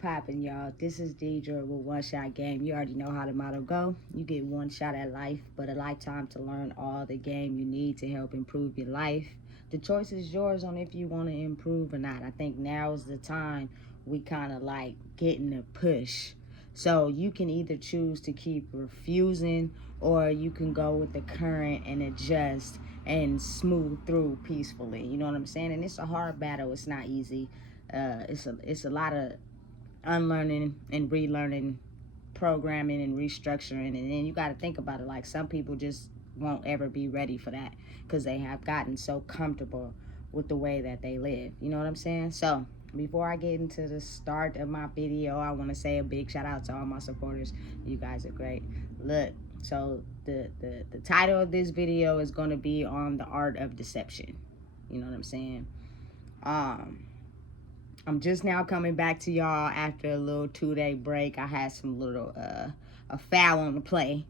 poppin', y'all? This is Deidre with One Shot Game. You already know how the motto go. You get one shot at life, but a lifetime to learn all the game you need to help improve your life. The choice is yours on if you want to improve or not. I think now is the time we kind of like getting a push. So you can either choose to keep refusing, or you can go with the current and adjust and smooth through peacefully. You know what I'm saying? And it's a hard battle. It's not easy. It's a lot of unlearning and relearning, programming and restructuring, and then you got to think about it. Like, some people just won't ever be ready for that because they have gotten so comfortable with the way that they live. You know what I'm saying? So before I get into the start of my video, I want to say a big shout out to all my supporters. You guys are great. Look, so the title of this video is going to be on the art of deception. You know what I'm saying? I'm just now coming back to y'all after a little 2-day break. I had some little a foul on the play,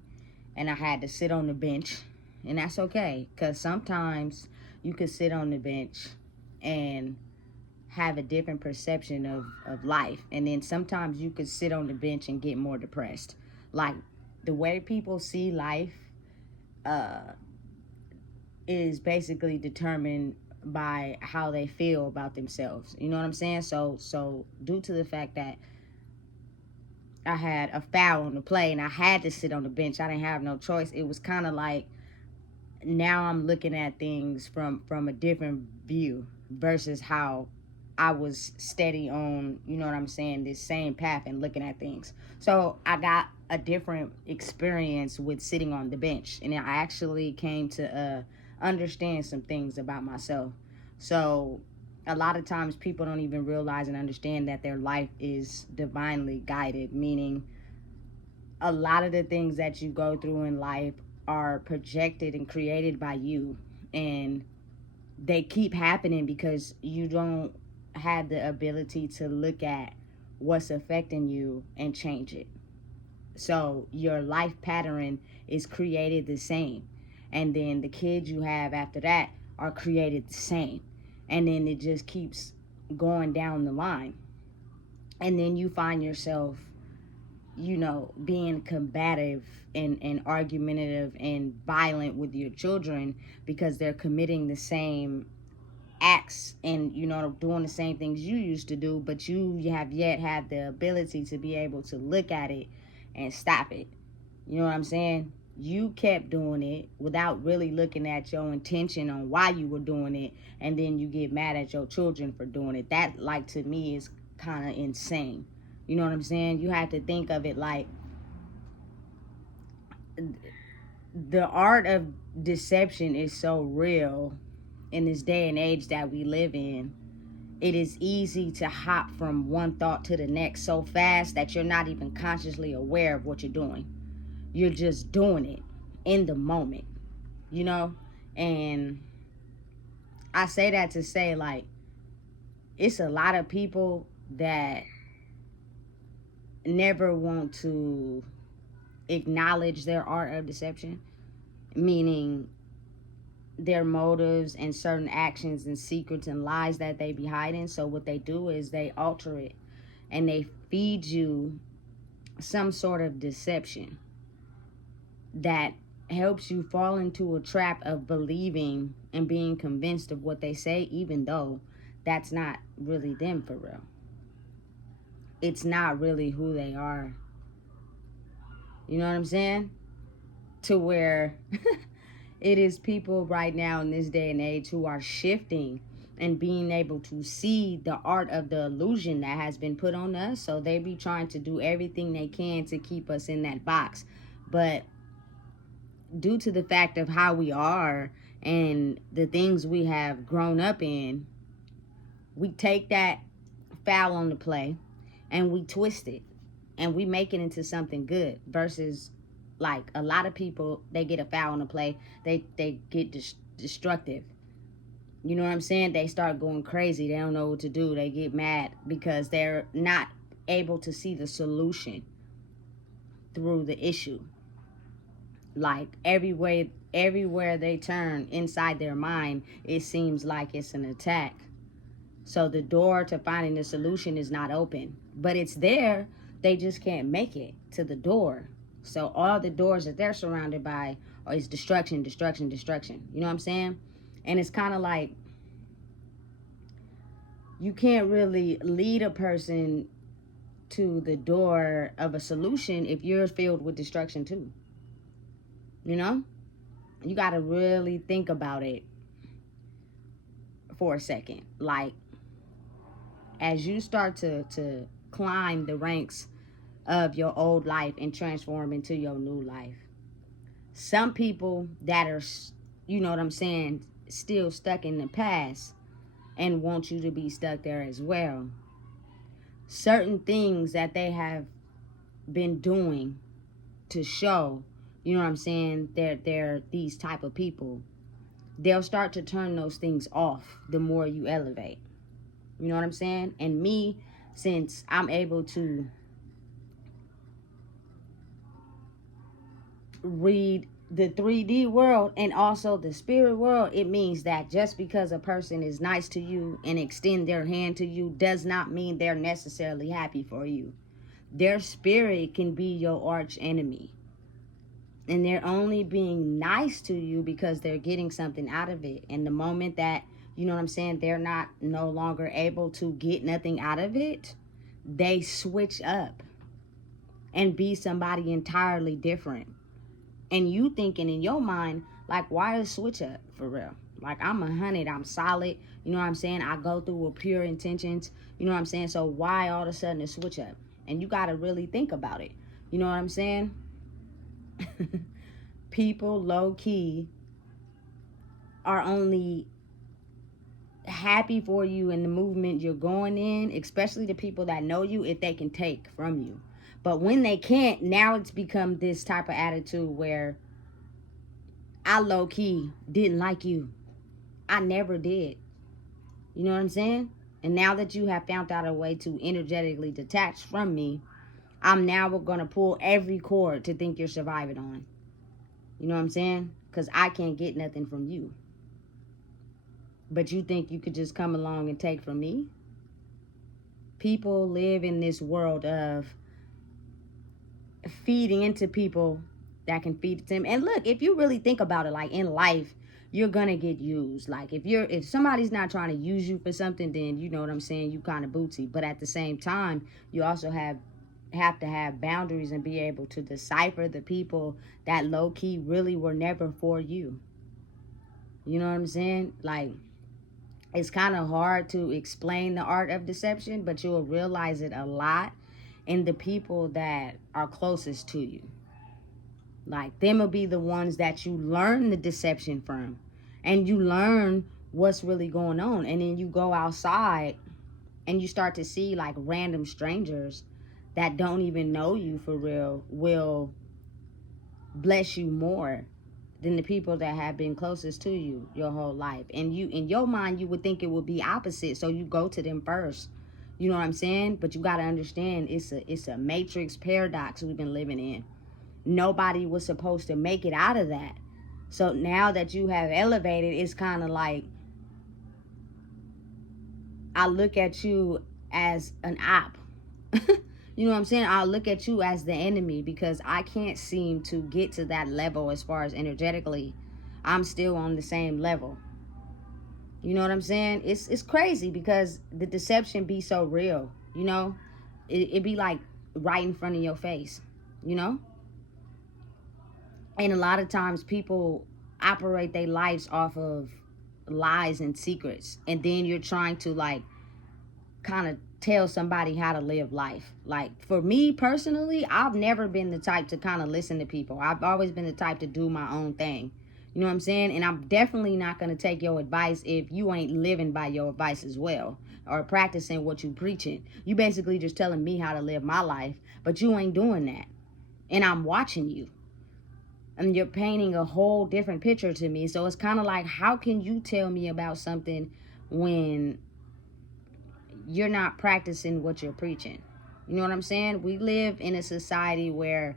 and I had to sit on the bench, and that's okay, because sometimes you could sit on the bench and have a different perception of life, and then sometimes you could sit on the bench and get more depressed. Like, the way people see life is basically determined by how they feel about themselves. You know what I'm saying? So due to the fact that I had a foul on the play and I had to sit on the bench, I didn't have no choice. It was kind of like, now I'm looking at things from a different view versus how I was steady on, you know what I'm saying, this same path and looking at things. So I got a different experience with sitting on the bench, and I actually came to understand some things about myself. So a lot of times people don't even realize and understand that their life is divinely guided, meaning a lot of the things that you go through in life are projected and created by you, and they keep happening because you don't have the ability to look at what's affecting you and change it. So your life pattern is created the same, and then the kids you have after that are created the same, and then it just keeps going down the line. And then you find yourself, you know, being combative and argumentative and violent with your children because they're committing the same acts and, you know, doing the same things you used to do, but you have yet had the ability to be able to look at it and stop it. You know what I'm saying? You kept doing it without really looking at your intention on why you were doing it, and then you get mad at your children for doing it. That, like, to me, is kind of insane. You know what I'm saying? You have to think of it like the art of deception is so real in this day and age that we live in. It is easy to hop from one thought to the next so fast that you're not even consciously aware of what you're doing. You're just doing it in the moment, you know? And I say that to say, like, it's a lot of people that never want to acknowledge their art of deception, meaning their motives and certain actions and secrets and lies that they be hiding. So what they do is they alter it and they feed you some sort of deception that helps you fall into a trap of believing and being convinced of what they say, even though that's not really them for real. It's not really who they are. You know what I'm saying? To where it is people right now in this day and age who are shifting and being able to see the art of the illusion that has been put on us. So they be trying to do everything they can to keep us in that box. But due to the fact of how we are and the things we have grown up in, we take that foul on the play and we twist it and we make it into something good. Versus, like, a lot of people, they get a foul on the play, they get destructive. You know what I'm saying? They start going crazy. They don't know what to do. They get mad because they're not able to see the solution through the issue. Like, everywhere they turn inside their mind, it seems like it's an attack. So the door to finding the solution is not open but it's there. They just can't make it to the door. So all the doors that they're surrounded by is destruction, destruction, destruction. You know what I'm saying? And it's kind of like you can't really lead a person to the door of a solution if you're filled with destruction too. You know? You got to really think about it for a second. Like, as you start to climb the ranks of your old life and transform into your new life, some people that are, you know what I'm saying, still stuck in the past and want you to be stuck there as well. Certain things that they have been doing to show, you know what I'm saying, they're these type of people, they'll start to turn those things off the more you elevate. You know what I'm saying? And me, since I'm able to read the 3D world and also the spirit world, it means that just because a person is nice to you and extend their hand to you does not mean they're necessarily happy for you. Their spirit can be your arch enemy. And they're only being nice to you because they're getting something out of it. And the moment that, you know what I'm saying, they're not no longer able to get nothing out of it, they switch up and be somebody entirely different. And you thinking in your mind, like, why is switch up for real? Like, I'm 100, I'm solid, you know what I'm saying? I go through with pure intentions, you know what I'm saying? So why all of a sudden a switch up? And you got to really think about it. You know what I'm saying? People low key are only happy for you in the movement you're going in, especially the people that know you, if they can take from you. But when they can't, now it's become this type of attitude where I low key didn't like you. I never did. You know what I'm saying? And now that you have found out a way to energetically detach from me, I'm now going to pull every cord to think you're surviving on. You know what I'm saying? Because I can't get nothing from you. But you think you could just come along and take from me? People live in this world of feeding into people that can feed them. And look, if you really think about it, like in life, you're gonna get used. Like if somebody's not trying to use you for something, then you know what I'm saying, you kind of bootsy. But at the same time, you also have to have boundaries and be able to decipher the people that low key really were never for you. You know what I'm saying? Like, it's kind of hard to explain the art of deception, but you'll realize it a lot in the people that are closest to you. Like, them will be the ones that you learn the deception from, and you learn what's really going on. And then you go outside and you start to see like random strangers that don't even know you for real will bless you more than the people that have been closest to you your whole life. And you, in your mind, you would think it would be opposite, so you go to them first. You know what I'm saying? But you got to understand, it's a matrix paradox we've been living in. Nobody was supposed to make it out of that. So now that you have elevated, it's kind of like I look at you as an op. You know what I'm saying? I'll look at you as the enemy because I can't seem to get to that level as far as energetically. I'm still on the same level. You know what I'm saying? It's crazy because the deception be so real, you know? It be like right in front of your face, you know? And a lot of times people operate their lives off of lies and secrets. And then you're trying to like kind of tell somebody how to live life. Like, for me personally, I've never been the type to kind of listen to people. I've always been the type to do my own thing. You know what I'm saying? And I'm definitely not going to take your advice if you ain't living by your advice as well, or practicing what you preaching. You basically just telling me how to live my life, but you ain't doing that. And I'm watching you. And you're painting a whole different picture to me. So it's kind of like, how can you tell me about something when you're not practicing what you're preaching? You know what I'm saying? We live in a society where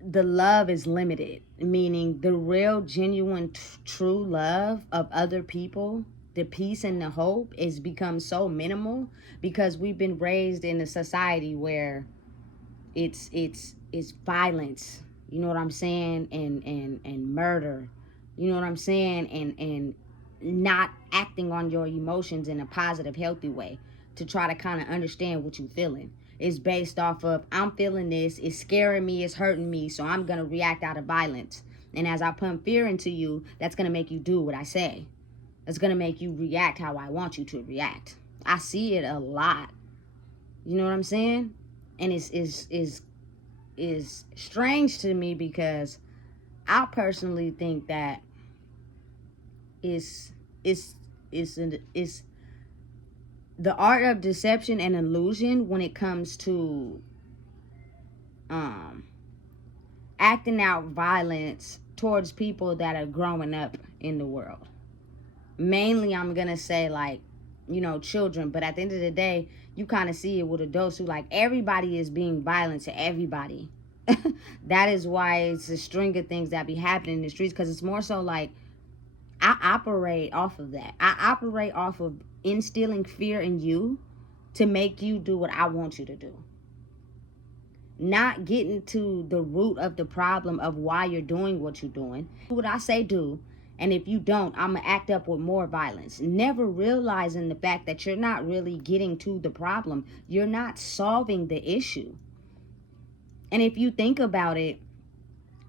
the love is limited, meaning the real, genuine, true love of other people the peace and the hope is become so minimal because we've been raised in a society where it's violence, you know what I'm saying, and murder, you know what I'm saying, and not acting on your emotions in a positive, healthy way to try to kind of understand what you're feeling. It's based off of, I'm feeling this, it's scaring me, it's hurting me, so I'm gonna react out of violence. And as I pump fear into you, that's gonna make you do what I say. It's gonna make you react how I want you to react. I see it a lot. You know what I'm saying? And is strange to me because I personally think that it's it's it's the art of deception and illusion when it comes to um acting out violence towards people that are growing up in the world. Mainly I'm gonna say, like, you know, children, but at the end of the day, you kind of see it with adults who, like, everybody is being violent to everybody. That is why it's a string of things that be happening in the streets, because it's more so like I operate off of that. I operate off of instilling fear in you to make you do what I want you to do, not getting to the root of the problem of why you're doing what you're doing. Do what I say do, and if you don't, I'm gonna act up with more violence, never realizing the fact that you're not really getting to the problem. You're not solving the issue. And if you think about it,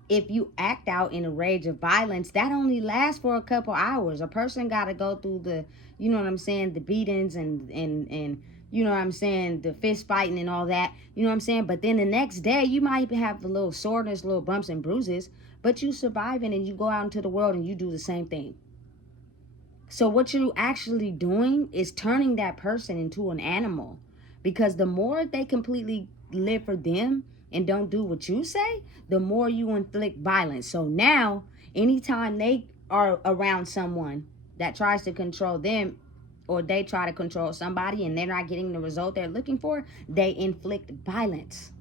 if you act out in a rage of violence, that only lasts for a couple hours. A person got to go through the, you know what I'm saying, the beatings and you know what I'm saying, the fist fighting and all that, you know what I'm saying. But then the next day, you might have a little soreness, little bumps and bruises, but you surviving and you go out into the world and you do the same thing. So what you actually doing is turning that person into an animal, because the more they completely live for them and don't do what you say, the more you inflict violence. So now, anytime they are around someone that tries to control them, or they try to control somebody and they're not getting the result they're looking for, they inflict violence.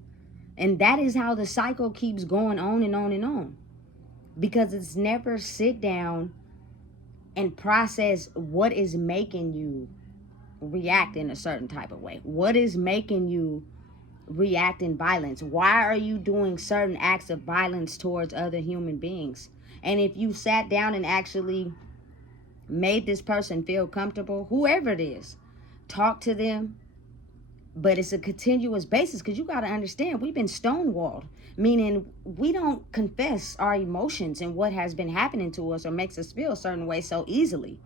And that is how the cycle keeps going on and on and on. Because it's never sit down and process what is making you react in a certain type of way. What is making you react in violence? Why are you doing certain acts of violence towards other human beings? And if you sat down and actually made this person feel comfortable, whoever it is, talk to them, but it's a continuous basis, because you got to understand, we've been stonewalled, meaning we don't confess our emotions and what has been happening to us or makes us feel a certain way so easily.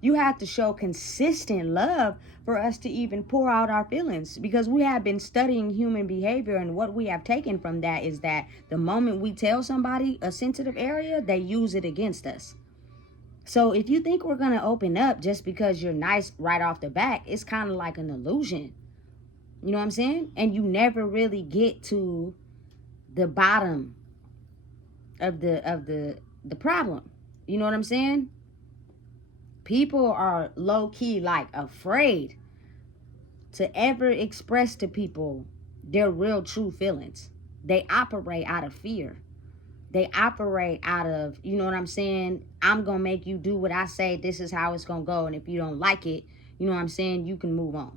You have to show consistent love for us to even pour out our feelings, because we have been studying human behavior, and what we have taken from that is that the moment we tell somebody a sensitive area, they use it against us. So if you think we're going to open up just because you're nice right off the bat, it's kind of like an illusion. You know what I'm saying? And you never really get to the bottom of the problem. You know what I'm saying? People are low key like afraid to ever express to people their real true feelings. They operate out of fear. They operate out of, you know what I'm saying, I'm going to make you do what I say. This is how it's going to go. And if you don't like it, you know what I'm saying, you can move on.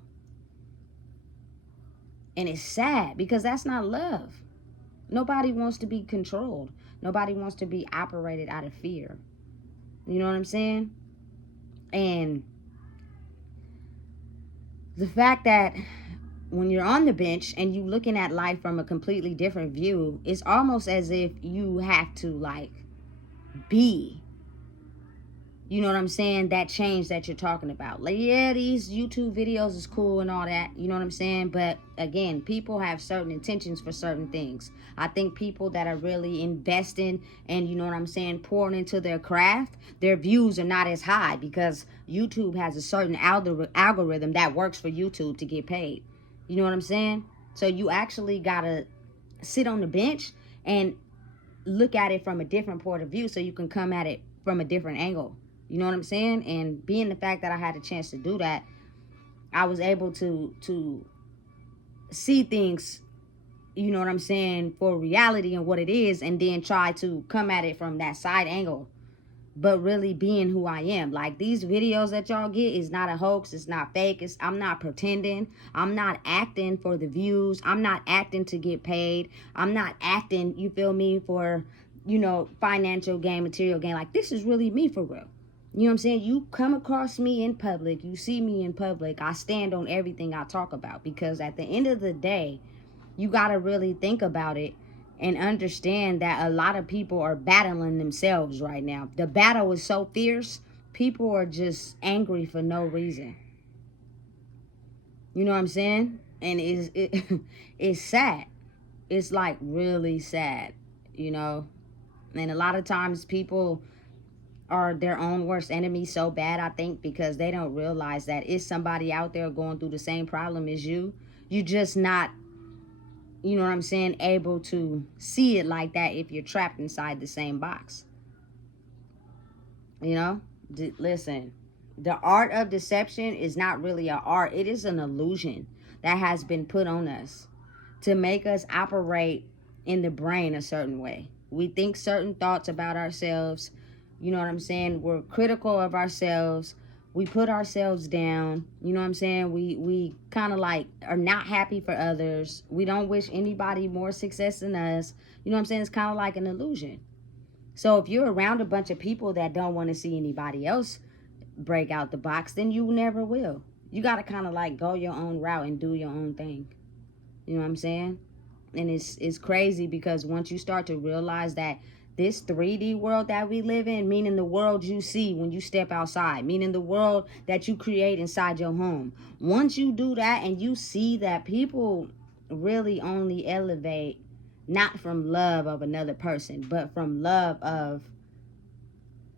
And it's sad, because that's not love. Nobody wants to be controlled. Nobody wants to be operated out of fear. You know what I'm saying? And the fact that when you're on the bench and you looking at life from a completely different view, it's almost as if you have to, like, be, you know what I'm saying, that change that you're talking about. Like, yeah, these YouTube videos is cool and all that, you know what I'm saying? But again, people have certain intentions for certain things. I think people that are really investing and, you know what I'm saying, pouring into their craft, their views are not as high, because YouTube has a certain algorithm that works for YouTube to get paid. You know what I'm saying? So you actually gotta sit on the bench and look at it from a different point of view, so you can come at it from a different angle. You know what I'm saying? And being the fact that I had a chance to do that, I was able to see things, you know what I'm saying, for reality and what it is, and then try to come at it from that side angle. but really being who I am. Like, these videos that y'all get is not a hoax. It's not fake. I'm not pretending. I'm not acting for the views. I'm not acting to get paid. I'm not acting, you feel me, for, financial gain, material gain. Like, this is really me for real. You know what I'm saying? You come across me in public, you see me in public, I stand on everything I talk about, because at the end of the day, you got to really think about it and understand that a lot of people are battling themselves right now. The battle is so fierce, people are just angry for no reason. You know what I'm saying? And it's sad. It's like really sad, And a lot of times people are their own worst enemy so bad, I think, because they don't realize that it's somebody out there going through the same problem as you. You just not, able to see it like that if you're trapped inside the same box. Listen, the art of deception is not really an art. It is an illusion that has been put on us to make us operate in the brain a certain way. We think certain thoughts about ourselves. You know what I'm saying? We're critical of ourselves. We put ourselves down. You know what I'm saying? We kind of like are not happy for others. We don't wish anybody more success than us. You know what I'm saying? It's kind of like an illusion. So if you're around a bunch of people that don't want to see anybody else break out the box, then you never will. You got to kind of like go your own route and do your own thing. You know what I'm saying? And it's crazy, because once you start to realize that this 3D world that we live in, meaning the world you see when you step outside, meaning the world that you create inside your home, once you do that and you see that people really only elevate not from love of another person, but from love of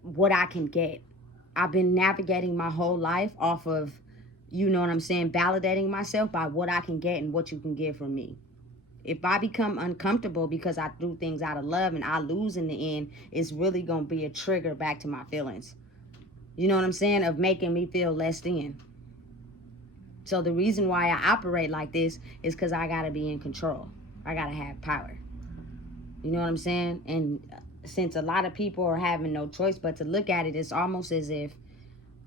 what I can get. I've been navigating my whole life off of, validating myself by what I can get and what you can get from me. If I become uncomfortable because I do things out of love and I lose in the end, it's really going to be a trigger back to my feelings. You know what I'm saying? Of making me feel less than. So the reason why I operate like this is because I got to be in control. I got to have power. You know what I'm saying? And since a lot of people are having no choice but to look at it, it's almost as if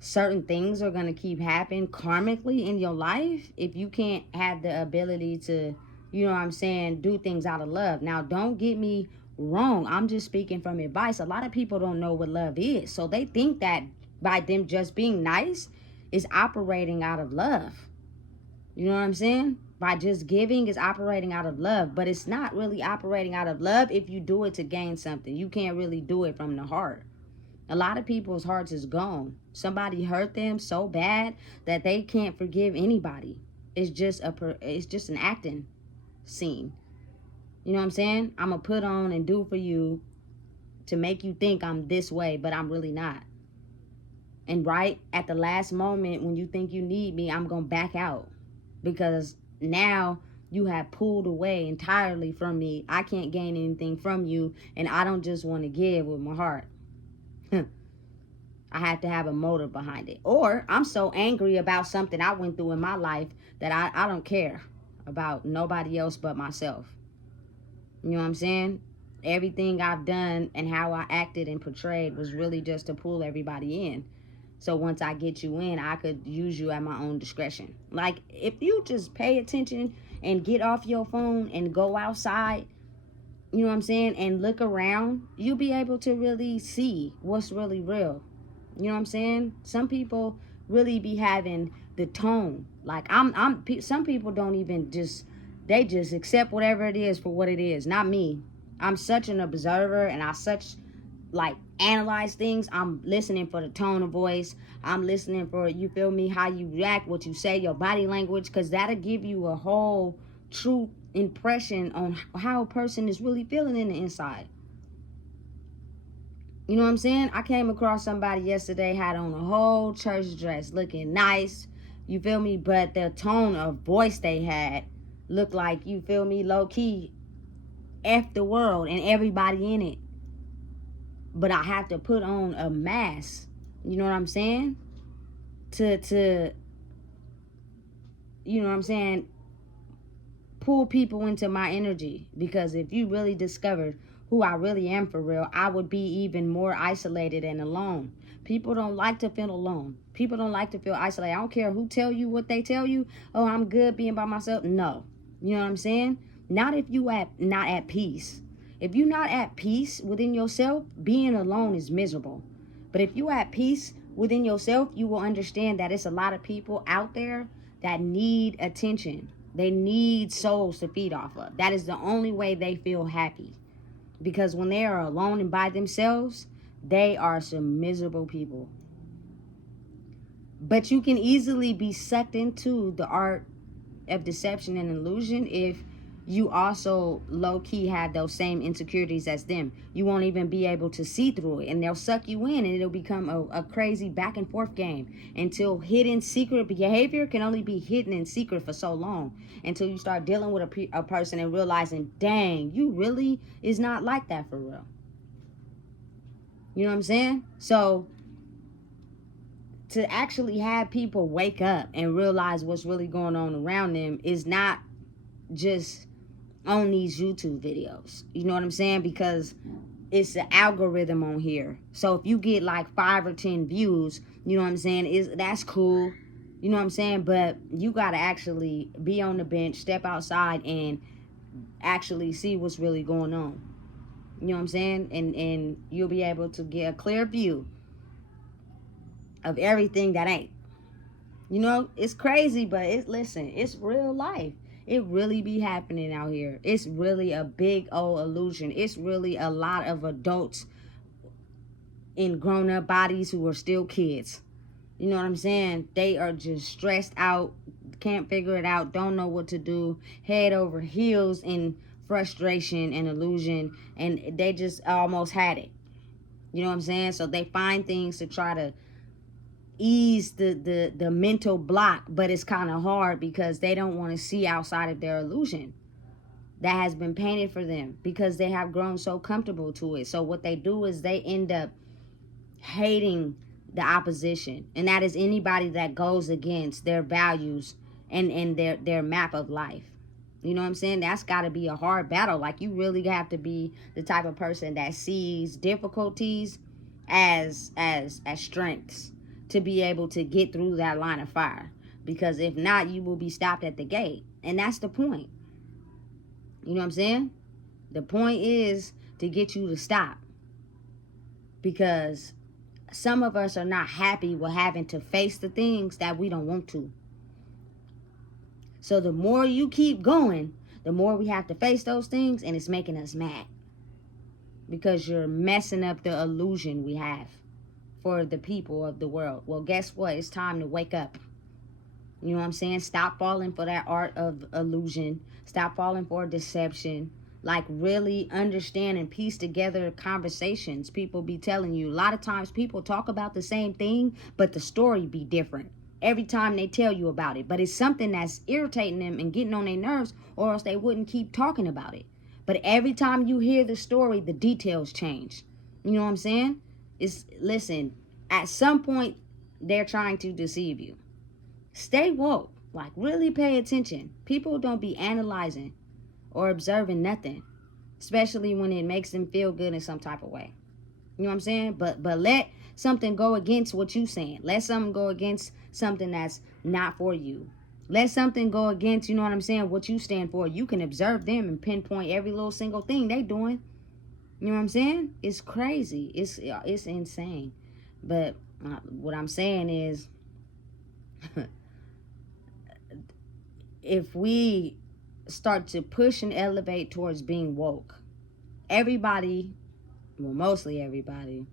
certain things are going to keep happening karmically in your life if you can't have the ability to, do things out of love. Now, don't get me wrong. I'm just speaking from advice. A lot of people don't know what love is. So they think that by them just being nice is operating out of love. You know what I'm saying? By just giving is operating out of love. But it's not really operating out of love if you do it to gain something. You can't really do it from the heart. A lot of people's hearts is gone. Somebody hurt them so bad that they can't forgive anybody. It's just an acting scene. You know what I'm saying? I'm going to put on and do for you to make you think I'm this way, but I'm really not. And right at the last moment when you think you need me, I'm going to back out. Because now you have pulled away entirely from me. I can't gain anything from you, and I don't just want to give with my heart. I have to have a motive behind it. Or I'm so angry about something I went through in my life that I don't care about nobody else but myself. You know what I'm saying? Everything I've done and how I acted and portrayed was really just to pull everybody in. So once I get you in, I could use you at my own discretion. Like, if you just pay attention and get off your phone and go outside, you know what I'm saying, and look around, you'll be able to really see what's really real. You know what I'm saying? Some people really be having the tone. Like, some people don't even they just accept whatever it is for what it is. Not me. I'm such an observer, and I analyze things. I'm listening for the tone of voice. I'm listening for, you feel me, how you react, what you say, your body language, because that'll give you a whole true impression on how a person is really feeling in the inside. You know what I'm saying? I came across somebody yesterday, had on a whole church dress, looking nice, you feel me, but the tone of voice they had looked like, you feel me, low-key, F the world and everybody in it. But I have to put on a mask, you know what I'm saying? To you know what I'm saying, pull people into my energy. Because if you really discovered who I really am for real, I would be even more isolated and alone. People don't like to feel alone. People don't like to feel isolated. I don't care who tell you what they tell you. Oh, I'm good being by myself. No. You know what I'm saying? Not if you not at peace. If you're not at peace within yourself, being alone is miserable. But if you're at peace within yourself, you will understand that it's a lot of people out there that need attention. They need souls to feed off of. That is the only way they feel happy. Because when they are alone and by themselves, they are some miserable people. But you can easily be sucked into the art of deception and illusion if you also low-key have those same insecurities as them. You won't even be able to see through it, and they'll suck you in, and it'll become a crazy back and forth game until hidden secret behavior can only be hidden in secret for so long, until you start dealing with a person and realizing, dang, you really is not like that for real. You know what I'm saying? So to actually have people wake up and realize what's really going on around them is not just on these YouTube videos. You know what I'm saying? Because it's the algorithm on here. So if you get like 5 or 10 views, you know what I'm saying, that's cool. You know what I'm saying? But you got to actually be on the bench, step outside, and actually see what's really going on. You know what I'm saying? And you'll be able to get a clear view of everything that ain't. You know, it's crazy, but listen, it's real life. It really be happening out here. It's really a big old illusion. It's really a lot of adults in grown-up bodies who are still kids. You know what I'm saying? They are just stressed out, can't figure it out, don't know what to do, head over heels in frustration and illusion, and they just almost had it. You know what I'm saying? So they find things to try to ease the mental block, but it's kind of hard because they don't want to see outside of their illusion that has been painted for them because they have grown so comfortable to it. So what they do is they end up hating the opposition, and that is anybody that goes against their values and their map of life. You know what I'm saying? That's got to be a hard battle. Like, you really have to be the type of person that sees difficulties as strengths to be able to get through that line of fire, because if not, you will be stopped at the gate. And that's the point. You know what I'm saying? The point is to get you to stop, because some of us are not happy with having to face the things that we don't want to. So the more you keep going, the more we have to face those things, and it's making us mad because you're messing up the illusion we have for the people of the world. Well, guess what? It's time to wake up. You know what I'm saying? Stop falling for that art of illusion. Stop falling for deception. Like, really understand and piece together conversations people be telling you. A lot of times people talk about the same thing, but the story be different every time they tell you about it. But it's something that's irritating them and getting on their nerves, or else they wouldn't keep talking about it. But every time you hear the story, the details change. You know what I'm saying? Listen, at some point, they're trying to deceive you. Stay woke. Like, really pay attention. People don't be analyzing or observing nothing, especially when it makes them feel good in some type of way. You know what I'm saying? But let something go against what you saying. Let something go against something that's not for you. Let something go against, you know what I'm saying, what you stand for. You can observe them and pinpoint every little single thing they doing. You know what I'm saying? It's crazy. It's insane. But what I'm saying is, if we start to push and elevate towards being woke, everybody, well, mostly everybody,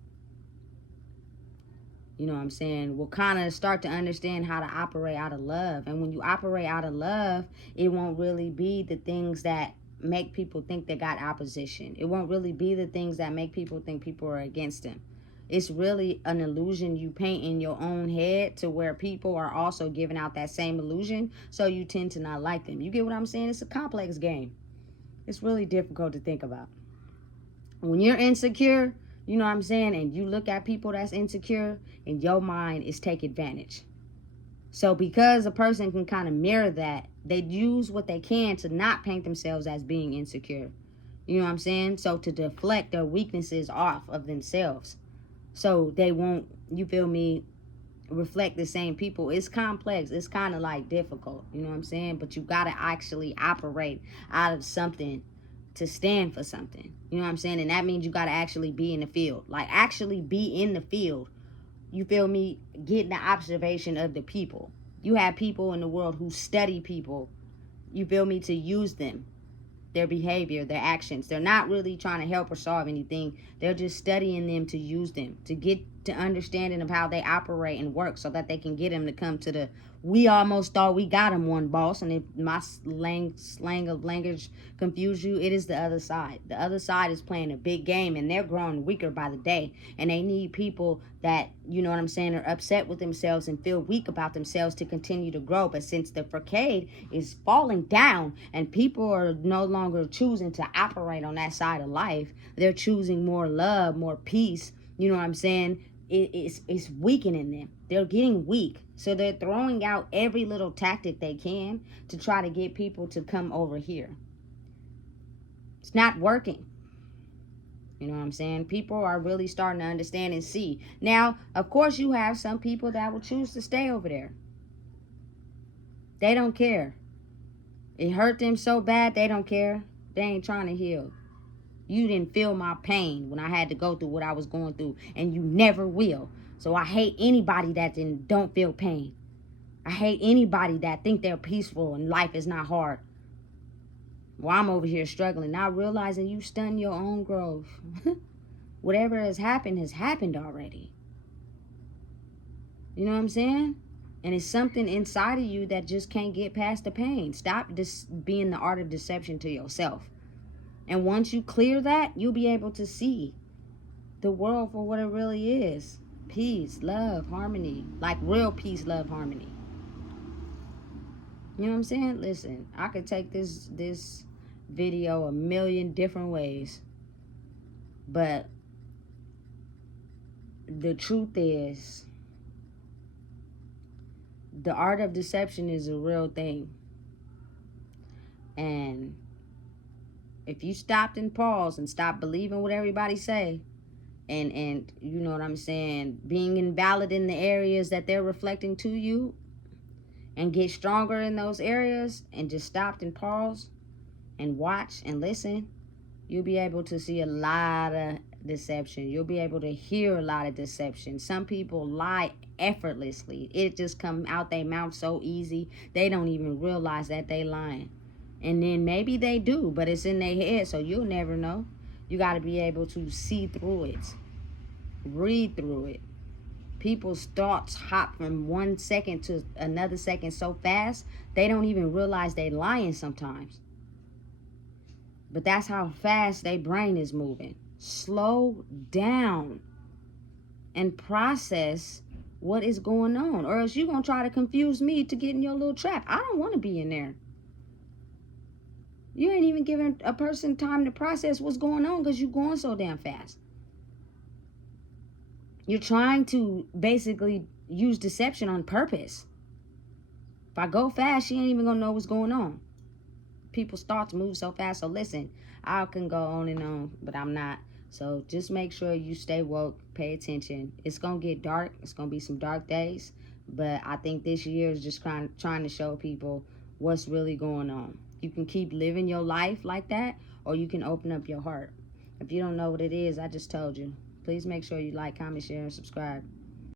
you know what I'm saying, will kind of start to understand how to operate out of love. And when you operate out of love, it won't really be the things that make people think they got opposition. It won't really be the things that make people think people are against them. It's really an illusion you paint in your own head to where people are also giving out that same illusion, so you tend to not like them. You get what I'm saying? It's a complex game. It's really difficult to think about. When you're insecure, you know what I'm saying, and you look at people that's insecure, and your mind is take advantage. So because a person can kind of mirror that, they use what they can to not paint themselves as being insecure. You know what I'm saying? So to deflect their weaknesses off of themselves, so they won't, you feel me, reflect the same people. It's complex. It's kind of like difficult. You know what I'm saying? But you got to actually operate out of something to stand for something. You know what I'm saying? And that means you got to actually be in the field. Like, actually be in the field. You feel me? Getting the observation of the people. You have people in the world who study people. You feel me? To use them, their behavior, their actions. They're not really trying to help or solve anything. They're just studying them to use them, to get to understanding of how they operate and work, so that they can get them to come to the we almost thought we got him one, boss. And if my slang of language confuse you, it is the other side. The other side is playing a big game, and they're growing weaker by the day. And they need people that, you know what I'm saying, are upset with themselves and feel weak about themselves to continue to grow. But since the facade is falling down and people are no longer choosing to operate on that side of life, they're choosing more love, more peace. You know what I'm saying? It's weakening them. They're getting weak. So they're throwing out every little tactic they can to try to get people to come over here. It's not working. You know what I'm saying? People are really starting to understand and see. Now, of course, you have some people that will choose to stay over there. They don't care. It hurt them so bad, they don't care. They ain't trying to heal. You didn't feel my pain when I had to go through what I was going through, and you never will. So I hate anybody that don't feel pain. I hate anybody that think they're peaceful and life is not hard. Well, I'm over here struggling, not realizing you stun your own growth. Whatever has happened already. You know what I'm saying? And it's something inside of you that just can't get past the pain. Stop being the art of deception to yourself. And once you clear that, you'll be able to see the world for what it really is. Peace, love, harmony. Like real peace, love, harmony. You know what I'm saying? Listen, I could take this video a million different ways. But the truth is, the art of deception is a real thing. And if you stopped and paused and stopped believing what everybody say, and you know what I'm saying, being invalid in the areas that they're reflecting to you, and get stronger in those areas, and just stopped and paused and watch and listen, you'll be able to see a lot of deception. You'll be able to hear a lot of deception. Some people lie effortlessly. It just come out their mouth so easy, they don't even realize that they lying. And then maybe they do, but it's in their head, so you'll never know. You got to be able to see through it, read through it. People's thoughts hop from 1 second to another second so fast, they don't even realize they're lying sometimes. But that's how fast their brain is moving. Slow down and process what is going on, or else you're going to try to confuse me to get in your little trap. I don't want to be in there. You ain't even giving a person time to process what's going on because you're going so damn fast. You're trying to basically use deception on purpose. If I go fast, she ain't even going to know what's going on. People's thoughts move so fast. So listen, I can go on and on, but I'm not. So just make sure you stay woke, pay attention. It's going to get dark. It's going to be some dark days. But I think this year is just trying to show people what's really going on. You can keep living your life like that, or you can open up your heart. If you don't know what it is, I just told you. Please make sure you like, comment, share, and subscribe.